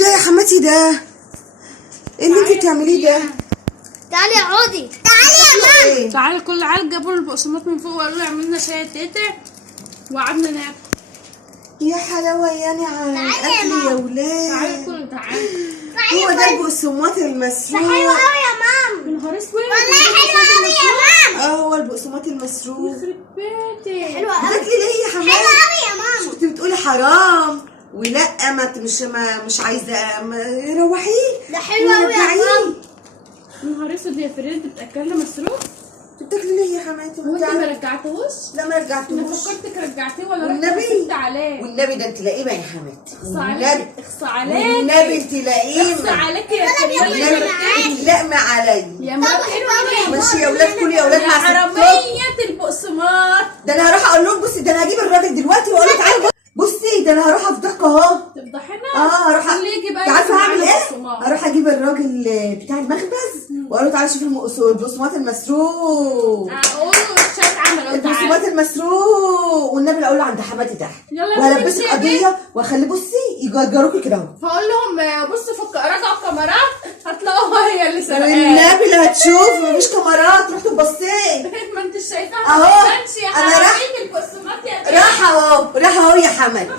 ده يا حماتي؟ ده ايه اللي انت بتعمليه ده؟ تعالي اقعدي. تعالي يا ماما. تعالي كل العيال جابوا البقسماط من فوق وقالوا لي اعملوا لنا شاي تيتا وقعدنا ناكل. يا حلوياني على تعالي يا الاكل ماما. يا ولاد. تعالي كل تعالي. هو ده البقسماط ده المسروق. حلو قوي يا ماما. يا نهار اسود والله حلو قوي يا ماما. هو البقسماط المسروق. يخرب بيتي. حلو قوي. بتاكلي ليه يا حماتي؟ حلو قوي يا ماما. شفتي بتقولي حرام ولا مش عايزه روحيه. ده حلو قوي يا ماما. يا نهار اسود يا فريد، انت بتاكلنا مسروق؟ بتاكلي ليه يا حماتي؟ وانت ما رجعتهوش؟ لا ما انا رجعتوش فكرتك رجعتيه ولا رحت والنبي. كسبت عليه. والنبي ده انت لئيمه يا حماتي. اخص عليك اخص عليك والنبي انت اخص لئيمه. عليك يا فريد. والنبي لقمه عليا. يا مراتي ماشي يا ولاد، كلوا يا ولاد يا مع ستات. حرامية البقسماط. ده انا هروح اقول لهم بصي، ده انا هجيب الراجل دلوقتي واقول له تعالى بصي، ده انا هروح افضحك اهو. تفضحنا؟ هروح اللي يجي بقى عارفه يجي هعمل معانا ايه؟ بقسماط. هروح اجيب الراجل بتاع المخبز واقول له تعالى شوف البقسماط المسروق. اقول له الشاي اتعمل اهو البقسماط تعالى. المسروق والنبي اقول له عند حماتي تحت. يلا وهلبسك نمشي يا قضيه واخلي بصي يجرجروكي كده اهو. هقول لهم بصوا راجعوا الكاميرات هتلاقوها هي اللي سرقاها. والنبي اللي هتشوف مفيش كاميرات، رحت بصيت ما انت شايفاها اهو. ما تبانش يا انا راح حرامية البقسماط يا راح اهو يا حماتي.